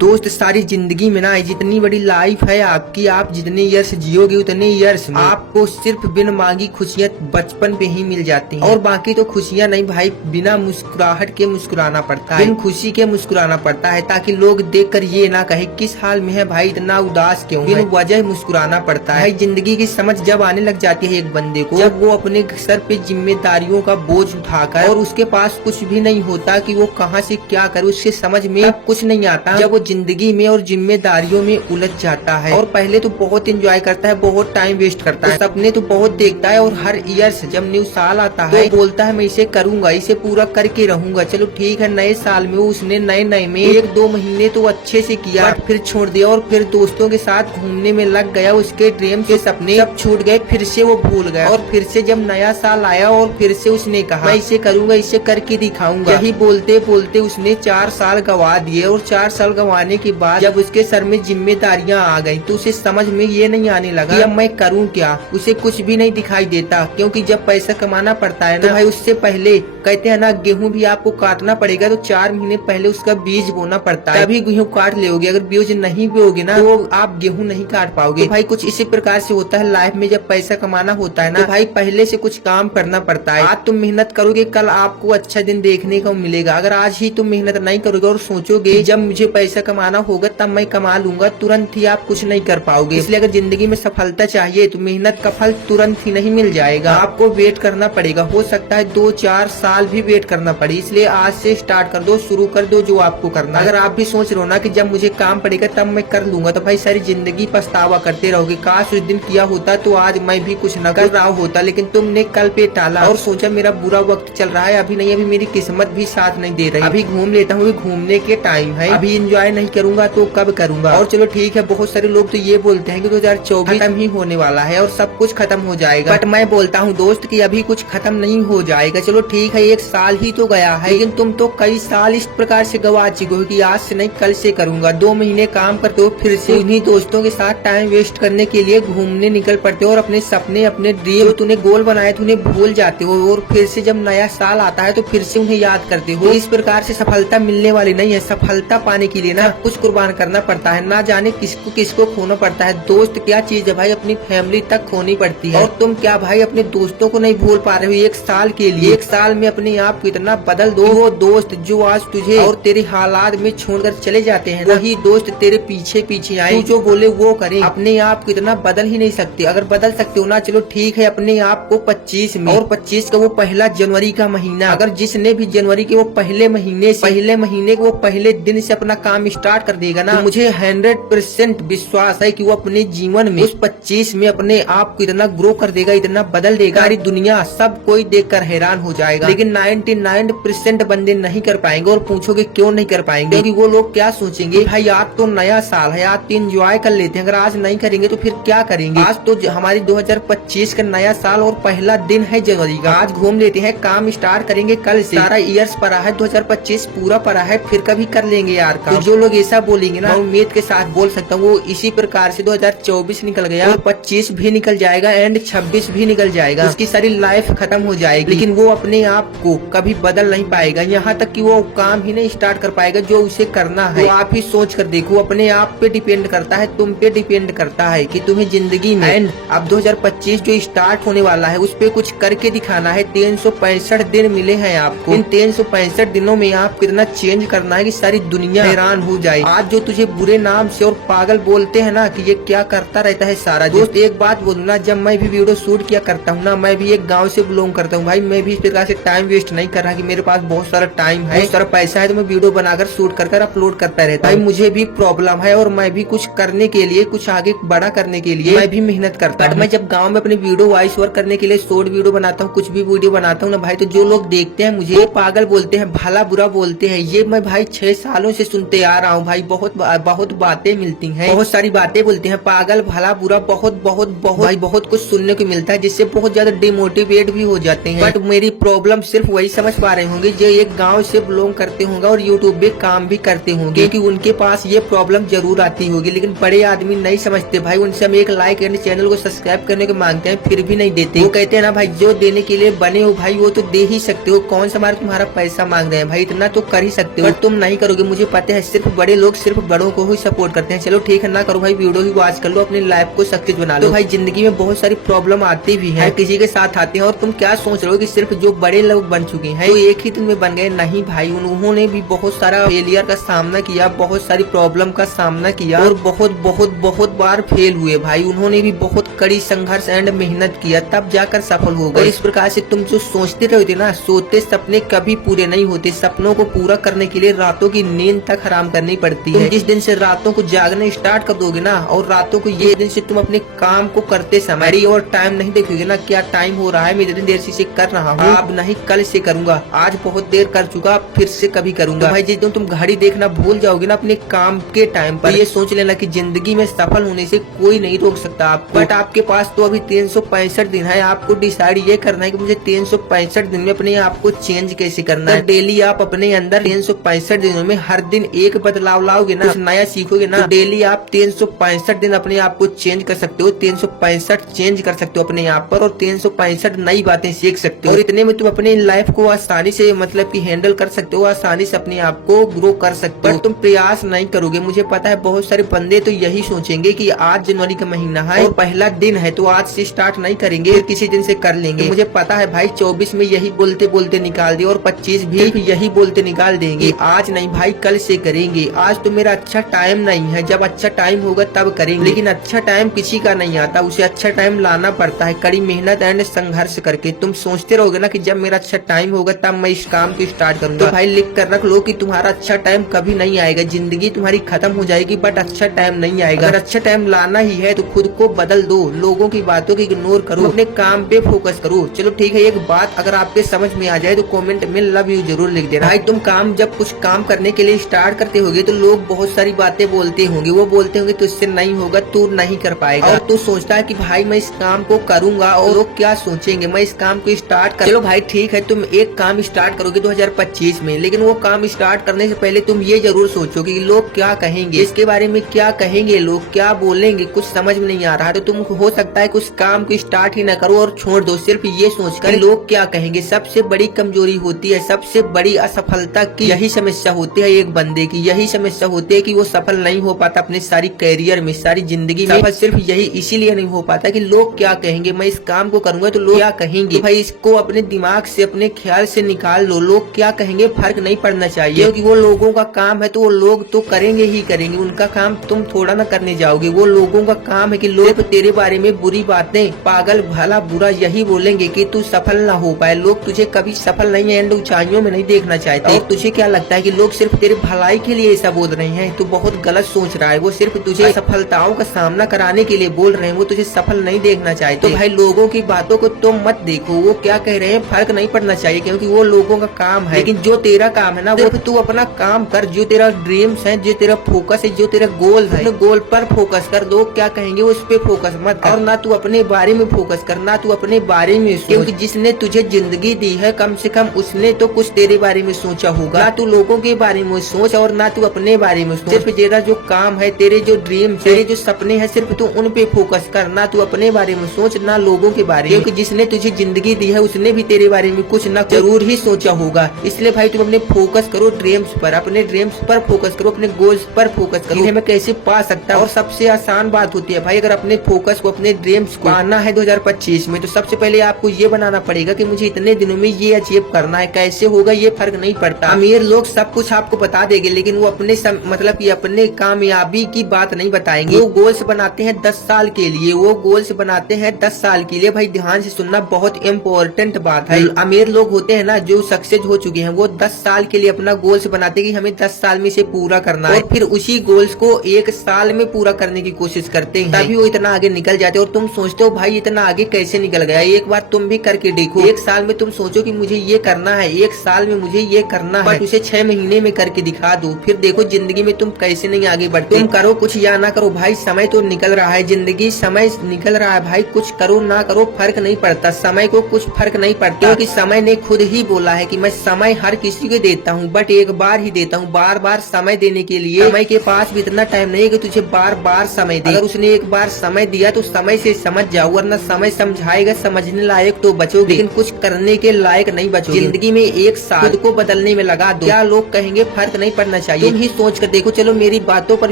दोस्त सारी जिंदगी में ना जितनी बड़ी लाइफ है आपकी, आप जितने ईयर्स जियोगे उतने ईयर्स में आपको सिर्फ बिन मांगी खुशियाँ बचपन पे ही मिल जाती हैं। और बाकी तो खुशियाँ नहीं भाई, बिना मुस्कुराहट के मुस्कुराना पड़ता है, बिन खुशी के मुस्कुराना पड़ता है, ताकि लोग देखकर ये ना कहे किस हाल में है भाई, इतना उदास क्यों है, बिन वजह मुस्कुराना पड़ता है। भाई जिंदगी की समझ जब आने लग जाती है एक बंदे को, जब वो अपने सर पे जिम्मेदारियों का बोझ उठाकर और उसके पास कुछ भी नहीं होता कि वो कहाँ से क्या करे, उसके समझ में कुछ नहीं आता, जब वो जिंदगी में और जिम्मेदारियों में उलझ जाता है। और पहले तो बहुत एंजॉय करता है, बहुत टाइम वेस्ट करता है, सपने तो बहुत देखता है, और हर ईयर जब न्यू साल आता है तो बोलता है मैं इसे करूंगा, इसे पूरा करके रहूंगा। चलो ठीक है, नए साल में उसने नए में 1-2 महीने तो अच्छे से किया, बट फिर छोड़ दिया और फिर दोस्तों के साथ घूमने में लग गया, उसके ड्रीम के सपने सब छूट गए, फिर से वो भूल गया। और फिर से जब नया साल आया और फिर से उसने कहा मैं इसे करूंगा, इसे करके दिखाऊंगा। यही बोलते बोलते उसने 4 साल गवा दिए, और 4 साल गंवाने के बाद जब उसके सर में जिम्मेदारियां आ गई तो उसे समझ में ये नहीं आने लगा कि अब मैं करूं क्या। उसे कुछ भी नहीं दिखाई देता, क्योंकि जब पैसा कमाना पड़ता है ना तो भाई उससे पहले कहते हैं ना, गेहूं भी आपको काटना पड़ेगा तो 4 महीने पहले उसका बीज बोना पड़ता है, तभी गेहूं काट लोगे। अगर बीज नहीं बोगे ना तो आप गेहूं नहीं काट पाओगे। तो भाई कुछ इसी प्रकार से होता है लाइफ में, जब पैसा कमाना होता है ना तो भाई पहले से कुछ काम करना पड़ता है। आज तुम मेहनत करोगे, कल आपको अच्छा दिन देखने को मिलेगा। अगर आज ही तुम मेहनत नहीं करोगे और सोचोगे जब मुझे पैसा कमाना होगा तब मैं कमा लूंगा, तुरंत ही आप कुछ नहीं कर पाओगे। इसलिए अगर जिंदगी में सफलता चाहिए तो मेहनत का फल तुरंत ही नहीं मिल जाएगा, आपको वेट करना पड़ेगा। हो सकता है 2-4 साल भी वेट करना पड़े। इसलिए आज से स्टार्ट कर दो, शुरू कर दो जो आपको करना। अगर आप भी सोच रहे हो ना कि जब मुझे काम पड़ेगा तब मैं कर लूंगा, तो भाई सारी जिंदगी पछतावा करते रहोगे, काश उस दिन किया होता तो आज मैं भी कुछ न कर रहा होता। लेकिन तुमने कल पे टाला और सोचा मेरा बुरा वक्त चल रहा है, अभी नहीं, अभी मेरी किस्मत भी साथ नहीं दे रही, अभी घूम लेता हूँ, घूमने के टाइम है, अभी एंजॉय नहीं करूंगा तो कब करूंगा। और चलो ठीक है, बहुत सारे लोग तो ये बोलते हैं कि 2024 खत्म ही होने वाला है और सब कुछ खत्म हो जाएगा, बट मैं बोलता हूँ दोस्त कि अभी कुछ खत्म नहीं हो जाएगा। चलो ठीक है, 1 साल ही तो गया है, लेकिन तुम तो कई साल इस प्रकार से गवा चुके हो कि आज से नहीं कल से करूंगा। 2 महीने काम करते हो, फिर से उन्हीं दोस्तों के साथ टाइम वेस्ट करने के लिए घूमने निकल पड़ते हो, और अपने सपने अपने ड्रीम जो तूने गोल बनाए थे उन्हें भूल जाते हो, और फिर से जब नया साल आता है तो फिर से उन्हें याद करते हो। इस प्रकार से सफलता मिलने वाली नहीं है। सफलता पाने के लिए ना कुछ कुर्बान करना पड़ता है, ना जाने किसको किसको खोना पड़ता है। दोस्त क्या चीज है भाई, अपनी फैमिली तक खोनी पड़ती है, और तुम क्या भाई अपने दोस्तों को नहीं भूल पा रहे हो 1 साल के लिए। 1 साल में अपने आप को इतना बदल दो, वो दोस्त जो आज तुझे और तेरे हालात में छोड़कर चले जाते हैं, वही दोस्त तेरे पीछे पीछे आए, तू जो बोले वो करे। अपने आप को इतना बदल ही नहीं सकते। अगर बदल सकते हो ना, चलो ठीक है, अपने आप को 25 में, और 25 का वो पहला जनवरी का महीना, अगर जिसने भी जनवरी के वो पहले महीने के वो पहले दिन से अपना काम स्टार्ट कर देगा ना, तो मुझे 100% विश्वास है कि वो अपने जीवन में उस 25 में अपने आप को इतना ग्रो कर देगा, इतना बदल देगा, सारी दुनिया सब कोई देखकर हैरान हो जाएगा। लेकिन 99% बंदे नहीं कर पाएंगे। और पूछोगे क्यों नहीं कर पाएंगे, क्योंकि वो लोग क्या सोचेंगे, भाई आज तो नया साल है, आज तो एंजॉय कर लेते हैं, अगर आज नहीं करेंगे तो फिर क्या करेंगे। आज तो हमारी 2025 का नया साल और पहला दिन है जनवरी का, आज घूम लेते हैं, काम स्टार्ट करेंगे कल से, सारा ईयर्स पड़ा है, 2025 पूरा पड़ा है, फिर कभी कर लेंगे यार काम। तो जो लोग ऐसा बोलेंगे ना, उम्मीद के साथ बोल सकता हूँ, वो इसी प्रकार से 2024 निकल गया, और 25 भी निकल जाएगा, एंड 26 भी निकल जाएगा, उसकी सारी लाइफ खत्म हो जाएगी, लेकिन वो अपने आप को कभी बदल नहीं पाएगा, यहाँ तक कि वो काम ही नहीं स्टार्ट कर पाएगा जो उसे करना है। तो आप ही सोच कर देखो, अपने आप पे डिपेंड करता है, तुम पे डिपेंड करता है कि तुम्हें जिंदगी में एंड अब 2025 जो स्टार्ट होने वाला है उस पे कुछ करके दिखाना है। 365 दिन मिले हैं आपको, इन 365 दिनों में आप कितना चेंज करना है कि सारी दुनिया हैरान हो जाए। आज जो तुझे बुरे नाम से और पागल बोलते हैं ना कि ये क्या करता रहता है सारा दोस्त, एक बात बोलूं ना, जब मैं भी वीडियो शूट किया करता हूँ ना, मैं भी एक गाँव से बिलोंग करता हूँ भाई, मैं भी इस प्रकार से टाइम वेस्ट नहीं कर रहा कि मेरे पास बहुत सारा टाइम है, बहुत सारा पैसा है तो मैं वीडियो बनाकर शूट कर अपलोड करता रहता है। मुझे भी प्रॉब्लम है और मैं भी कुछ करने के लिए, कुछ आगे बड़ा करने के लिए मैं भी मेहनत करता हूँ। मैं जब गांव में अपने वीडियो वॉइस ओवर करने के लिए शॉर्ट वीडियो बनाता हूँ, कुछ भी वीडियो बनाता हूँ ना भाई, तो जो लोग देखते हैं मुझे वो पागल बोलते हैं, भला बुरा बोलते हैं। ये मैं भाई 6 सालों से सुनते आ रहा हूँ भाई, बहुत बातें मिलती हैं, बहुत सारी बातें बोलते हैं, पागल भला बुरा बहुत भाई बहुत कुछ सुनने को मिलता है, जिससे बहुत ज्यादा डिमोटिवेट भी हो जाते हैं। बट मेरी प्रॉब्लम सिर्फ वही समझ पा रहे होंगे जो एक गाँव से बिलोंग करते होंगे और यूट्यूब पे काम भी करते होंगे, क्योंकि उनके पास ये प्रॉब्लम जरूर आती होगी। लेकिन बड़े आदमी नहीं समझते भाई, उनसे हम एक लाइक एंड चैनल को सब्सक्राइब करने को मांगते हैं, फिर भी नहीं देते। वो कहते हैं ना भाई, जो देने के लिए बने हो भाई वो तो दे ही सकते हो, कौन सा तुम्हारा पैसा मांग रहे हैं भाई, इतना तो कर ही सकते हो, बट तुम नहीं करोगे। मुझे पता है सिर्फ बड़े लोग सिर्फ बड़ों को ही सपोर्ट करते हैं। चलो ठीक है, ना करो भाई, वीडियो ही वॉच कर लो, अपनी लाइफ को सक्सेस बना लो। तो भाई जिंदगी में बहुत सारी प्रॉब्लम आती भी है, किसी के साथ आते हैं, और तुम क्या सोच रहे हो कि सिर्फ जो बड़े लोग बन चुके हैं तो एक ही दिन में बन गए? नहीं भाई, उन्होंने भी बहुत सारा फेलियर का सामना किया, बहुत सारी प्रॉब्लम का सामना किया और बहुत बहुत बहुत बार फेल हुए भाई। उन्होंने भी बहुत कड़ी संघर्ष एंड मेहनत किया, तब जाकर सफल हो गए। इस प्रकार से तुम जो सोचते रहते ना, सोते सपने कभी पूरे नहीं होते। सपनों को पूरा करने के लिए रातों की नींद तक हराम करनी पड़ती है। जिस दिन से रातों को जागने स्टार्ट कर दोगे ना, और रातों को ये दिन से तुम अपने काम को करते समय और टाइम नहीं देखोगे ना, क्या टाइम हो रहा है, मैं इतनी देर से कर रहा हूँ, अब नहीं कल से करूंगा, आज बहुत देर कर चुका, फिर से कभी करूंगा। तो भाई जिस दिन तुम घड़ी देखना भूल जाओगे ना अपने काम के टाइम पर, ये सोच लेना कि जिंदगी में सफल होने से कोई नहीं रोक सकता आपको। बट आपके पास तो अभी 365 दिन है। आपको डिसाइड ये करना है कि मुझे 365 दिन में अपने आप को चेंज कैसे करना है। डेली आप अपने अंदर 365 दिनों में हर दिन एक बदलाव लाओगे ना, कुछ नया सीखोगे ना, डेली आप 365 दिन अपने आप को चेंज कर सकते हो। 365 चेंज कर सकते हो अपने आप पर, और 365 नई बातें सीख सकते हो। और इतने में तुम अपने लाइफ को आसानी से मतलब कि हैंडल कर सकते हो, आसानी से अपने आप को ग्रो कर सकते हो। तुम प्रयास नहीं करोगे। मुझे पता है बहुत सारे बंदे तो यही सोचेंगे कि आज जनवरी का महीना है और पहला दिन है तो आज से स्टार्ट नहीं करेंगे, फिर किसी दिन से कर लेंगे। तो मुझे पता है भाई 24 में यही बोलते बोलते निकाल दिए, और 25 भी यही बोलते निकाल देंगे, आज नहीं भाई कल से करेंगे, आज तो मेरा अच्छा टाइम नहीं है, जब अच्छा टाइम होगा तब करेंगे। लेकिन अच्छा टाइम किसी का नहीं आता, उसे अच्छा टाइम लाना पड़ता है कड़ी मेहनत एंड संघर्ष करके। तुम सोचते रहोगे ना कि जब मेरा अच्छा टाइम होगा तब मैं इस काम को स्टार्ट करूंगा, तो भाई लिख कर रख लो कि तुम्हारा अच्छा टाइम कभी नहीं आएगा। जिंदगी तुम्हारी खत्म हो जाएगी बट अच्छा टाइम नहीं आएगा। अगर अच्छा टाइम लाना ही है तो खुद को बदल दो, लोगों की बातों को इग्नोर करो, अपने काम पे फोकस करो। चलो ठीक है, एक बात अगर आपके समझ में आ जाए तो कमेंट में लव यू जरूर लिख देना। भाई तुम जब कुछ काम करने के लिए स्टार्ट करते होगे तो लोग बहुत सारी बातें बोलते होंगे, वो बोलते होंगे तुझसे नहीं होगा, तू नहीं कर पाएगा, और तू सोचता है कि भाई मैं इस काम को करूंगा और लोग क्या सोचेंगे, मैं इस काम को स्टार्ट कर। चलो भाई ठीक है, तुम एक काम स्टार्ट करोगे 2025 में, लेकिन वो काम स्टार्ट करने से पहले तुम ये जरूर सोचोगे कि लोग क्या कहेंगे, इसके बारे में क्या कहेंगे, लोग क्या बोलेंगे। कुछ समझ में नहीं आ रहा है तो तुम हो सकता है कुछ काम को स्टार्ट ही न करो और छोड़ दो, सिर्फ ये सोचकर लोग क्या कहेंगे। सबसे बड़ी कमजोरी होती है, सबसे बड़ी असफलता की यही समस्या होती है एक बंदे की, यही समस्या होती है कि वो सफल नहीं हो पाता अपने सारी कैरियर में, सारी जिंदगी में। सफल सिर्फ यही इसीलिए नहीं हो पाता कि लोग क्या कहेंगे, मैं इस काम को करूंगा तो लोग क्या कहेंगे। तो भाई इसको अपने दिमाग से, अपने ख्याल से निकाल लो। लोग क्या कहेंगे फर्क नहीं पड़ना चाहिए, क्योंकि वो लोगों का काम है तो वो लोग तो करेंगे ही करेंगे, उनका काम तुम थोड़ा ना करने जाओगे। वो लोगों का काम है कि लोग तेरे बारे में बुरी बातें, पागल भला बुरा यही बोलेंगे कि तू सफल ना हो पाए। लोग तुझे कभी सफल नहीं एंड ऊंचाइयों में नहीं देखना चाहते। और तुझे क्या लगता है कि लोग सिर्फ तेरे भलाई के लिए ऐसा बोल रहे हैं? तो बहुत गलत सोच रहा है। वो सिर्फ तुझे सफलताओं का सामना कराने के लिए बोल रहे हैं, वो तुझे सफल नहीं देखना चाहते। तो भाई लोगों की बातों को तुम मत देखो, वो क्या कह रहे हैं फर्क नहीं पड़ना चाहिए, क्योंकि वो लोगों का काम है। लेकिन जो तेरा काम है ना, वो तू अपना काम कर, जो तेरा ड्रीम्स है, जो तेरा फोकस है, जो तेरा गोल है, गोल पर फोकस कर। लोग क्या कहेंगे उस पे फोकस मत कर, और ना तू अपने बारे में फोकस कर, ना तू अपने बारे में सोच, क्योंकि जिसने तुझे जिंदगी दी है कम से कम उसने तो कुछ तेरे बारे में सोचा होगा। ना तू लोगों के बारे में सोच और ना तू अपने बारे में सोच। सिर्फ तेरा जो काम है, तेरे जो ड्रीम्स, तेरे जो सपने हैं, सिर्फ तू उन पे फोकस कर, ना तू अपने बारे में सोच, ना लोगों के बारे में, क्योंकि जिसने तुझे जिंदगी दी है उसने भी तेरे बारे में कुछ ना जरूर ही सोचा होगा। इसलिए भाई तुम अपने फोकस करो ड्रीम्स पर, अपने ड्रीम्स पर फोकस करो, अपने गोल्स पर फोकस करो। इन्हें मैं कैसे पा सकता हूँ, और सबसे आसान बात होती है भाई, अगर अपने फोकस को, अपने ड्रीम्स को पाना है 2025 में, तो सबसे पहले आपको ये बनाना पड़ेगा कि मुझे इतने दिनों में ये अचीव करना है। कैसे होगा ये फर्क नहीं पड़ता। अमीर लोग सब कुछ आपको बता देंगे, लेकिन वो अपने मतलब कि अपने कामयाबी की बात नहीं बताएंगे। वो गोल्स बनाते हैं 10 साल के लिए, वो गोल्स बनाते हैं 10 साल के लिए। भाई ध्यान से सुनना, बहुत इम्पोर्टेंट बात है। अमीर लोग होते हैं ना जो सक्सेस हो चुके हैं, वो 10 साल के लिए अपना गोल्स बनाते हैं कि हमें 10 साल में इसे पूरा करना है, और फिर उसी गोल्स को 1 साल में पूरा करने की कोशिश करते हैं, तभी वो इतना आगे निकल जाते हैं। और तुम सोचते हो भाई इतना आगे कैसे निकल गया, एक बार तुम भी करके देखो। 1 साल में तुम सोचो कि मुझे ये करना है, 1 साल में मुझे ये करना है, उसे 6 महीने में करके दिखा दो, फिर देखो जिंदगी में तुम कैसे नहीं आगे बढ़ते। तुम करो कुछ या ना करो भाई, समय तो निकल रहा है, जिंदगी समय निकल रहा है भाई, कुछ करो ना करो फर्क नहीं पड़ता, समय को कुछ फर्क नहीं पड़ता, क्योंकि समय ने खुद ही बोला है कि मैं समय हर किसी को देता हूँ, बट एक बार ही देता हूँ। बार बार समय देने के लिए समय के पास भी इतना टाइम नहीं है कि तुझे बार बार समय दे। अगर उसने एक बार समय दिया तो समय से समझ जाओ, वरना समय समझाएगा, समझने लायक तो बचोगे, लेकिन कुछ करने के लायक नहीं बचोगे। जिंदगी में 1 साल खुद को बदलने में लगा दो, क्या लोग कहेंगे फर्क नहीं पड़ना चाहिए। तुम ही सोच कर देखो। चलो मेरी बातों पर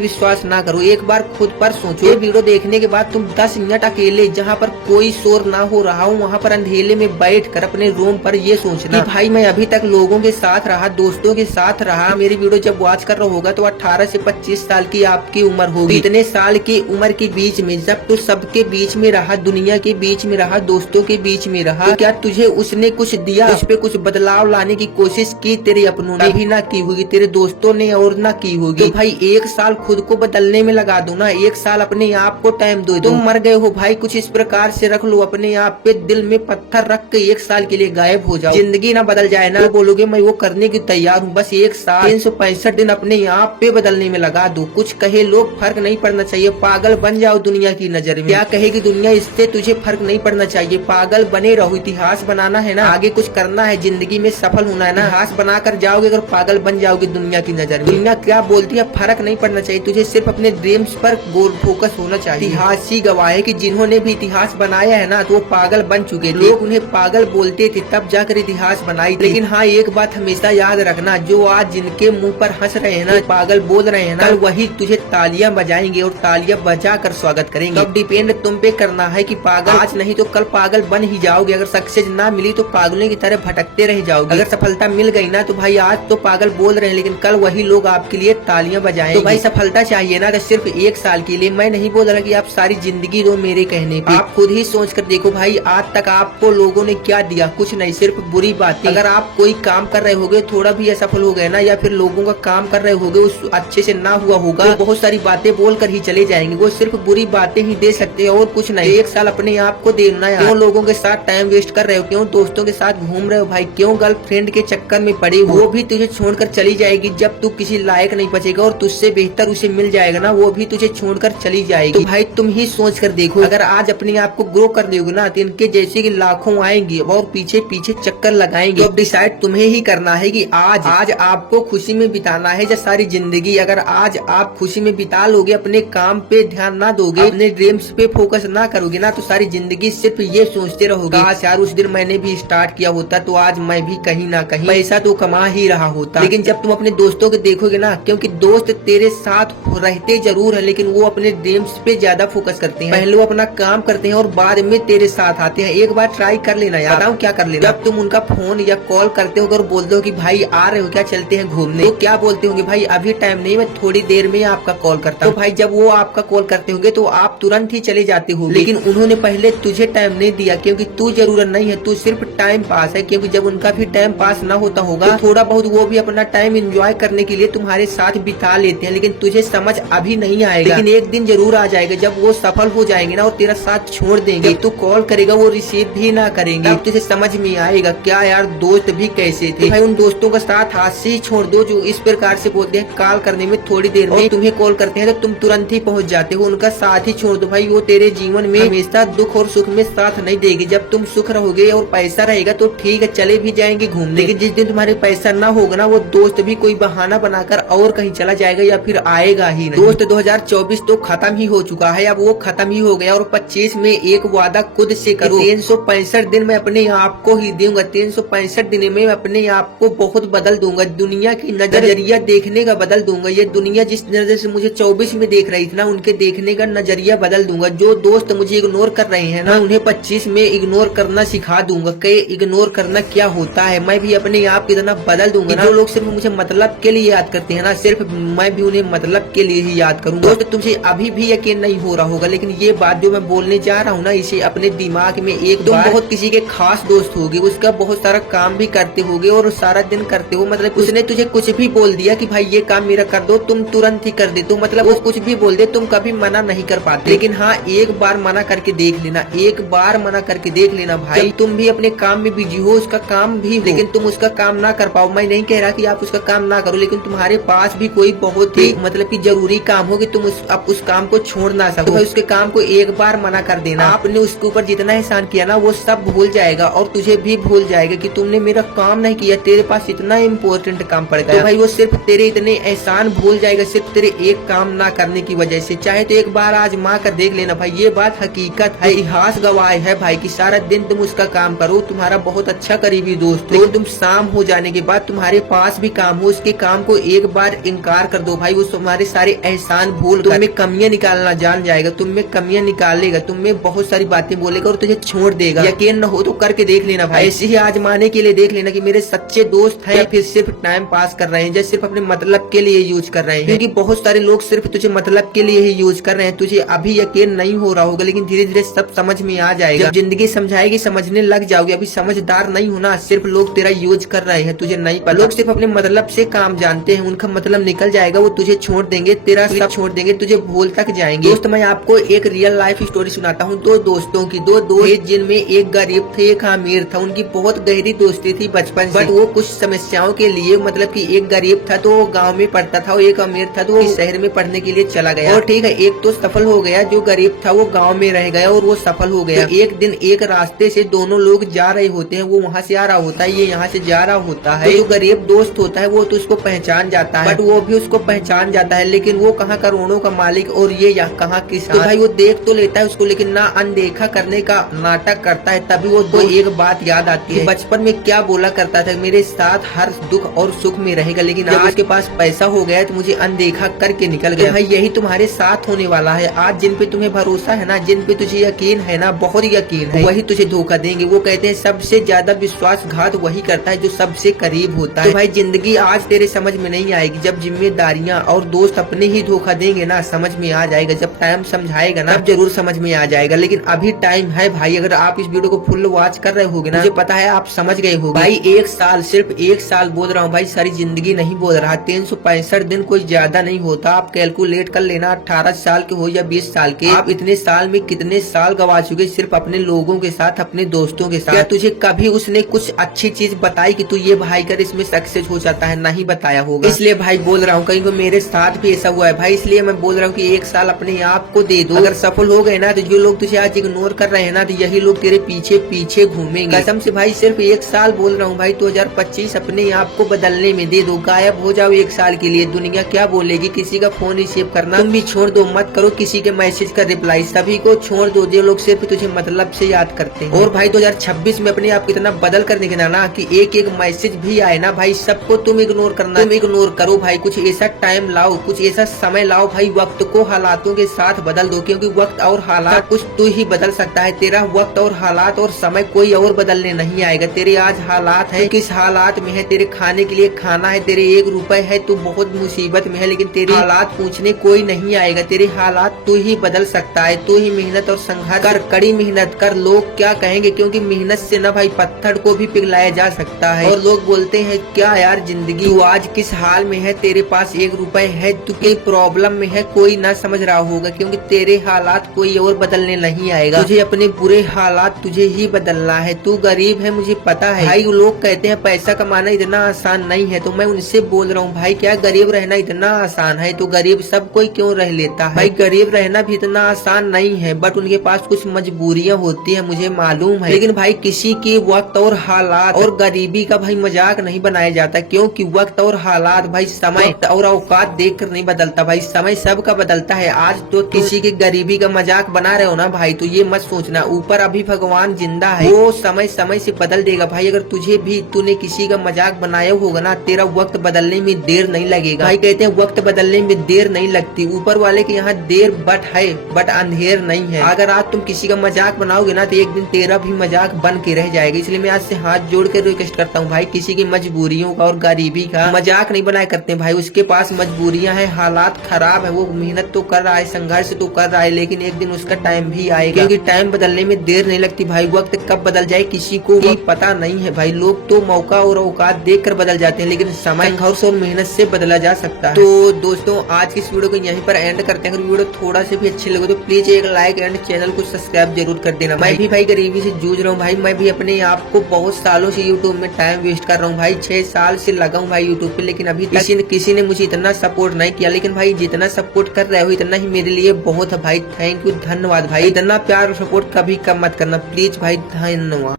विश्वास ना करो, एक बार खुद पर सोचो। ये वीडियो देखने के बाद तुम 10 मिनट अकेले जहाँ पर कोई शोर ना हो रहा हो वहाँ पर अंधेरे में बैठ कर अपने रूम पर ये सोचना कि भाई मैं अभी तक लोगों के साथ रहा, दोस्तों के साथ रहा। मेरी वीडियो जब वॉच कर रहा होगा तो 18 से 25 साल की आपकी उम्र होगी। इतने साल की उम्र के बीच में जब तू सबके बीच में रहा, दुनिया के बीच में रहा, दोस्तों के बीच में रहा, तो क्या तुझे उसने कुछ दिया? उस पे कुछ बदलाव लाने की कोशिश की तेरे अपनों ने? भी ना की होगी, तेरे दोस्तों ने और ना की होगी। तो भाई 1 साल खुद को बदलने में लगा दो ना, 1 साल अपने आप को टाइम दो। तुम मर गए हो भाई, कुछ इस प्रकार से रख लो अपने आप पे, दिल में पत्थर रख के 1 साल के लिए गायब हो जाओ। जिंदगी ना बदल जाए ना, तो बोलोगे मैं वो करने की तैयार हूँ। बस 1 साल 365 दिन अपने आप पे बदलने में लगा दो। कुछ कहे लोग, फर्क नहीं पड़ना चाहिए, पागल बन जाओ दुनिया की नजर में। क्या कहेगी दुनिया, इससे तुझे फर्क नहीं पड़ना चाहिए, पागल बने रहो। इतिहास बनाना है ना, आगे कुछ करना है, जिंदगी में सफल होना है ना, इतिहास बनाकर जाओगे। अगर पागल बन जाओगे दुनिया की नजर में, दुनिया क्या बोलती है फर्क नहीं पड़ना चाहिए, तुझे सिर्फ अपने ड्रीम्स पर गोल फोकस होना चाहिए। इतिहास ही गवाह है कि जिन्होंने भी इतिहास बनाया है ना तो वो पागल बन चुके थे। लोग उन्हें पागल बोलते थे तब जाकर इतिहास बनाई थी। लेकिन हाँ एक बात हमेशा याद रखना, जो आज जिनके मुंह पर हंस रहे हैं ना, पागल बोल रहे हैं ना, कल वही तुझे तालियां बजाएंगे और तालियां बजा कर स्वागत करेंगे। अब डिपेंड तुम पे करना है कि पागल आज नहीं तो कल पागल बन ही जाओगे। अगर सक्सेस ना मिली तो पागलों की तरह भटकते रह जाओगे। अगर सफलता मिल गई ना तो भाई आज तो पागल बोल रहे हैं लेकिन कल वही लोग आपके लिए तालियां बजाएंगे। तो भाई सफलता चाहिए ना तो सिर्फ 1 साल के लिए। मैं नहीं बोल रहा कि आप सारी जिंदगी दो मेरे कहने पे। आप खुद ही सोच कर देखो भाई, आज तक आपको लोगों ने क्या दिया? कुछ नहीं, सिर्फ बुरी बातें। अगर आप कोई काम कर रहे होगे, थोड़ा भी असफल हो गए ना, या फिर लोगों का काम कर रहे होगे उस अच्छे से ना हुआ होगा, तो बहुत सारी बातें बोल कर ही चले जाएंगे। वो सिर्फ बुरी बातें ही दे सकते हैं और कुछ नहीं। 1 साल अपने आप को देना है। क्यों लोगों के साथ टाइम वेस्ट कर रहे हो? क्यों दोस्तों के साथ घूम रहे हो भाई? क्यों गर्लफ्रेंड के चक्कर में पड़े हो? वो भी तुझे छोड़कर चली जाएगी जब तू किसी लायक नहीं बचेगा, और तुझसे बेहतर उसे मिल जाएगा ना, वो भी तुझे छोड़कर चली जाएगी। तो भाई तुम ही सोच कर देखो, अगर आज अपने आप को ग्रो कर दोगे ना तो इनके जैसे कि लाखों आएंगे और पीछे पीछे चक्कर लगाएंगे। तो अब डिसाइड तुम्हें ही करना है कि आज आपको खुशी में बिताना है या सारी जिंदगी। अगर आज आप खुशी में बिता लोगे, अपने काम पे ध्यान ना दोगे, अपने ड्रीम्स पे फोकस ना करोगे ना, तो सारी जिंदगी सिर्फ ये सोचते रहोगे काश यार उस दिन मैंने भी स्टार्ट किया होता तो आज मैं भी कहीं ना कहीं पैसा तो कमा ही रहा होता। लेकिन जब तुम अपने दोस्तों को देखोगे ना, क्योंकि दोस्त तेरे साथ रहते जरूर है लेकिन वो अपने ड्रीम्स पे ज्यादा फोकस करते हैं। पहले वो अपना काम करते हैं और बाद में तेरे साथ आते हैं। एक बार ट्राई कर लेना यार। बताओ क्या कर लेना, जब तुम उनका फोन या कॉल करते हो और बोलते हो कि भाई आ रहे हो क्या, चलते हैं घूमने, तो क्या बोलते होंगे? भाई अभी टाइम नहीं, मैं थोड़ी देर में आपका कॉल करता हूँ। तो भाई जब वो आपका कॉल करते होंगे तो आप तुरंत ही चले जाते हो, लेकिन उन्होंने पहले तुझे टाइम नहीं दिया क्योंकि तू जरूरत नहीं है, तू सिर्फ टाइम पास है। क्योंकि जब उनका भी टाइम पास ना होता होगा तो थोड़ा बहुत वो भी अपना टाइम एंजॉय करने के लिए तुम्हारे साथ बिता लेते हैं, लेकिन तुझे समझ अभी नहीं आएगा। लेकिन एक दिन जरूर आ जाएगा जब वो सफल हो जाएंगे ना और तेरा साथ छोड़ देंगे, तू कॉल करेगा वो रिसीव भी ना करेंगे, तब तुझे समझ में आएगा क्या यार दोस्त भी कैसे थे। भाई उन दोस्तों का साथ हाथ से ही छोड़ दो जो इस प्रकार से बोलते हैं कॉल करने में थोड़ी देर में तुम्हें कॉल करते हैं तो तुम तुरंत ही पहुंच जाते हो। उनका साथ ही छोड़ दो भाई, वो तेरे जीवन में हमेशा दुख और सुख में साथ नहीं देगी। जब तुम सुख रहोगे और पैसा रहेगा तो ठीक है चले भी जाएंगे घूमने, लेकिन जिस दिन तुम्हारे पैसा ना होगा ना वो दोस्त भी कोई बहाना बनाकर और कहीं चला जाएगा या फिर आएगा ही नहीं। दोस्त 2024 तो खत्म ही हो चुका है, अब वो खत्म ही हो गया और 25 में एक वादा खुद से करो, 365 दिन में अपने आप को ही दूंगा, 365 दिन में अपने आप को बहुत बदल दूंगा, दुनिया की नजरिया देखने का बदल दूंगा। ये दुनिया जिस नजर से मुझे 24 में देख रही थी ना, उनके देखने का नजरिया बदल दूंगा। जो दोस्त मुझे इग्नोर कर रहे हैं ना, उन्हें 25 में इग्नोर करना सिखा दूंगा कि इग्नोर करना क्या होता है। मैं भी अपने आप की तरह बदल दूंगा ना। जो लोग सिर्फ मुझे मतलब के लिए याद करते हैं ना, सिर्फ मैं भी उन्हें मतलब के लिए ही याद करूंगा। दोस्त तुमसे अभी भी यकीन नहीं हो रहा होगा, लेकिन ये बात जो मैं बोलने जा रहा हूँ ना, इसे अपने दिमाग में एक तुम बहुत किसी के खास दोस्त होगे, उसका बहुत सारा काम भी करते होगे और सारा दिन करते हो, मतलब उसने तुझे कुछ भी बोल दिया कि भाई ये काम मेरा कर दो, तुम तुरंत ही कर देते हो, मतलब वो कुछ भी बोल दे तुम कभी मना नहीं कर पाते। लेकिन हाँ एक बार मना करके देख लेना, एक बार मना करके देख लेना भाई। तुम भी अपने काम में बिजी हो, उसका काम भी हो, लेकिन तुम उसका काम ना कर पाओ। मैं नहीं कह रहा कि आप उसका काम ना करो, लेकिन तुम्हारे पास भी कोई बहुत ही मतलब कि जरूरी काम हो कि तुम उस काम को छोड़ ना सको, तो उसके काम को एक बार मना कर देना। आपने उसके ऊपर जितना एहसान किया ना वो सब भूल जाएगा और तुझे भी भूल जाएगा कि तुमने मेरा काम नहीं किया, तेरे पास इतना इम्पोर्टेंट काम पड़ गया। तो भाई वो सिर्फ तेरे इतने एहसान भूल जाएगा सिर्फ तेरे एक काम ना करने की वजह से। चाहे तो एक बार आजमा कर देख लेना भाई, ये बात हकीकत है, इतिहास गवाह है भाई कि सारा दिन तुम उसका काम करो, तुम्हारा बहुत अच्छा करीबी दोस्त, लेकिन तुम शाम हो जाने के बाद तुम्हारे पास भी काम हो, उसके काम को एक बार इनकार कर दो भाई, वो तुम्हारे सारे एहसान भूल कर तुम्हें कमियां निकालना जान जाएगा, तुम्हें कमियां निकालेगा, तुम्हें बहुत सारी बातें बोलेगा और तुझे छोड़ देगा। यकीन न हो तो करके देख लेना भाई, ऐसे ही आजमाने के लिए देख लेना कि मेरे सच्चे दोस्त हैं या फिर सिर्फ टाइम पास कर रहे हैं, या सिर्फ अपने मतलब के लिए यूज कर रहे हैं। क्योंकि बहुत सारे लोग सिर्फ तुझे मतलब के लिए ही यूज कर रहे हैं। तुझे अभी यकीन नहीं हो रहा होगा, लेकिन धीरे धीरे सब समझ में आ जाएगा। जब जिंदगी समझाएगी समझने लग जाओगे। अभी समझदार नहीं होना, सिर्फ लोग तेरा यूज कर रहे हैं, तुझे नहीं पता। लोग सिर्फ अपने मतलब से काम जानते हैं, उनका मतलब निकल जाएगा, वो तुझे छोड़ देंगे, तेरा सब छोड़ देंगे, तुझे भूल तक जाएंगे। दोस्त मैं आपको एक रियल लाइफ स्टोरी सुनाता हूँ। दो दोस्तों की, दो दोस्त जिनमें एक गरीब था एक अमीर था। उनकी बहुत गहरी दोस्ती थी बचपन से, बट वो कुछ समस्याओं के लिए, मतलब कि एक गरीब था तो वो गाँव में पढ़ता था और एक अमीर था तो वो शहर में पढ़ने के लिए चला गया। और ठीक है, एक तो सफल हो गया, जो गरीब था वो गाँव में रह गया और वो सफल हो गया। तो एक दिन एक रास्ते से दोनों लोग जा रहे होते हैं, वो वहाँ से आ रहा होता है, ये यहाँ से जा रहा होता है। तो जो गरीब दोस्त होता है वो तो उसको पहचान जाता है, बट वो भी उसको पहचान जाता है, लेकिन वो कहाँ करोड़ों का मालिक और ये कहाँ किसान। तो भाई वो देख तो लेता है उसको, लेकिन ना अनदेखा करने का नाटक करता है। तभी वो तो एक बात याद आती है, बचपन में क्या बोला करता था, मेरे साथ हर दुख और सुख में रहेगा, लेकिन आज उसके पास पैसा हो गया तो मुझे अनदेखा करके निकल गया। भाई यही तुम्हारे साथ होने वाला है। आज जिन पे तुम्हें भरोसा है ना, जिन पे तुझे यकीन है ना, बहुत यकीन है, वही तुझे धोखा देंगे। वो कहते हैं सबसे ज्यादा विश्वासघात वही करता है जो सबसे करीब होता है। तो भाई जिंदगी आज तेरे समझ में नहीं आएगी, जब जिम्मेदारियां और दोस्त अपने ही धोखा देंगे ना, समझ में आ जाएगा। जब टाइम समझाएगा ना, तब जरूर समझ में आ जाएगा, लेकिन अभी टाइम है भाई। अगर आप इस वीडियो को फुल वॉच कर रहे होगे ना, मुझे पता है आप समझ गए होगे। भाई एक साल, सिर्फ एक साल बोल रहा हूँ भाई, सारी जिंदगी नहीं बोल रहा। 365 दिन कोई ज्यादा नहीं होता। आप कैलकुलेट कर लेना, 18 साल के हो या 20 साल के, आप इतने साल में कितने साल गवा चुके सिर्फ अपने लोगों के साथ, अपने दोस्तों के साथ। क्या तुझे कभी उसने कुछ अच्छी चीज बताई कि तू ये भाई कर इसमें सक्सेस हो जाता है? नहीं बताया होगा। इसलिए भाई बोल रहा हूँ, कहीं को मेरे साथ भी ऐसा हुआ है भाई, इसलिए मैं बोल रहा हूँ कि एक साल अपने आप को दे दो। अगर सफल हो गए ना, तो जो लोग तुझे आज इग्नोर कर रहे हैं ना, तो यही लोग तेरे पीछे पीछे घूमेंगे। कसम से भाई, सिर्फ एक साल बोल रहा हूँ भाई, 2025 अपने आप को बदलने में दे दो। गायब हो जाओ एक साल के लिए, दुनिया क्या बोलेगी? किसी का फोन रिसीव करना तुम भी छोड़ दो, मत करो किसी के मैसेज का रिप्लाई, सभी को छोड़ दो जो लोग सिर्फ तुझे मतलब से याद करते हैं। और भाई 2026 में अपने आप को इतना बदल कर दिखना ना कि एक एक मैसेज भी आए ना भाई, सबको तुम इग्नोर करना, तुम इग्नोर करो भाई। कुछ ऐसा टाइम लाओ, कुछ ऐसा समय लाओ भाई, वक्त को हालातों के साथ बदल दो, क्योंकि वक्त और हालात कुछ तू ही बदल सकता है। तेरा वक्त और हालात और समय कोई और बदलने नहीं आएगा। तेरे आज हालात है, किस हालात में है, तेरे खाने के लिए खाना है, तेरे 1 रुपए है, तू बहुत मुसीबत में है, लेकिन तेरे हालात पूछने कोई नहीं आएगा। तेरे हालात तू ही बदल सकता है। तू ही मेहनत और संघर्ष कर, कड़ी मेहनत कर। लोग क्या कहेंगे, क्योंकि मेहनत से ना भाई पत्थर को भी पिघलाया जा सकता है। और लोग बोलते हैं क्या यार जिंदगी, तू आज किस हाल में है, तेरे पास 1 रुपए है, तू कोई प्रॉब्लम में है, कोई ना समझ रहा होगा, क्योंकि तेरे हालात कोई और बदलने नहीं आएगा। तुझे अपने बुरे हालात तुझे ही बदलना है। तू गरीब है मुझे पता है भाई, लोग कहते हैं पैसा कमाना इतना आसान नहीं है, तो मैं उनसे बोल रहा हूँ भाई, क्या गरीब रहना इतना आसान है? तो गरीब सब कोई क्यों रह लेता है भाई? गरीब रहना भी इतना आसान नहीं है, बट उनके पास कुछ मजबूरियाँ होती है, मुझे मालूम है। लेकिन भाई किसी के वक्त और हालात और गरीबी का भाई मजाक नहीं बनाया जाता, क्योंकि वक्त और हालात भाई, समय और औकात देख कर नहीं बदलता भाई, समय सबका बदलता है। आज तो किसी की गरीबी का मजाक बना रहे हो ना भाई, तो ये मत सोचना ऊपर अभी भगवान जिंदा है, वो समय समय से बदल देगा भाई। अगर तुझे भी तूने किसी का मजाक बनाया होगा ना, तेरा वक्त बदलने में देर नहीं लगेगा भाई। कहते हैं वक्त बदलने में देर नहीं लगती, ऊपर वाले के यहाँ देर बट है, बट अंधेर नहीं है। अगर आज तुम किसी का मजाक बनाओगे ना, तो एक दिन तेरा भी मजाक बन के रह जाएगा। इसलिए मैं आज से हाथ जोड़ कर रिक्वेस्ट करता हूँ भाई, किसी की मजबूरियों का और गरीबी का मजाक नहीं बनाया करते भाई। उसके पास मजबूरियां हैं, हालात खराब है, वो मेहनत तो कर रहा है, संघर्ष तो कर रहा है, लेकिन एक दिन उसका टाइम भी आएगा, क्योंकि टाइम बदलने में देर नहीं लगती भाई। वक्त कब बदल जाए किसी को भी पता नहीं है भाई। लोग तो मौका और औकात देख कर बदल जाते हैं, लेकिन समय संघर्ष और मेहनत से बदला जा सकता है। तो दोस्तों आज की इस वीडियो को यहीं पर एंड करते हैं। अगर वीडियो थोड़ा से भी अच्छी लगे तो प्लीज एक लाइक एंड चैनल को सब्सक्राइब जरूर कर देना। मैं भी भाई गरीबी से जूझ रहा हूँ भाई, मैं भी अपने आप को बहुत सालों से यूट्यूब में टाइम वेस्ट कर रहा हूँ भाई, 6 साल से लगा हूँ भाई यूट्यूब पे, लेकिन अभी किसी ने मुझे इतना सपोर्ट नहीं किया। लेकिन भाई जितना सपोर्ट कर रहे हो इतना ही मेरे लिए बहुत है भाई। थैंक यू, धन्यवाद भाई। इतना प्यार और सपोर्ट कभी कम मत करना प्लीज भाई, धन्यवाद।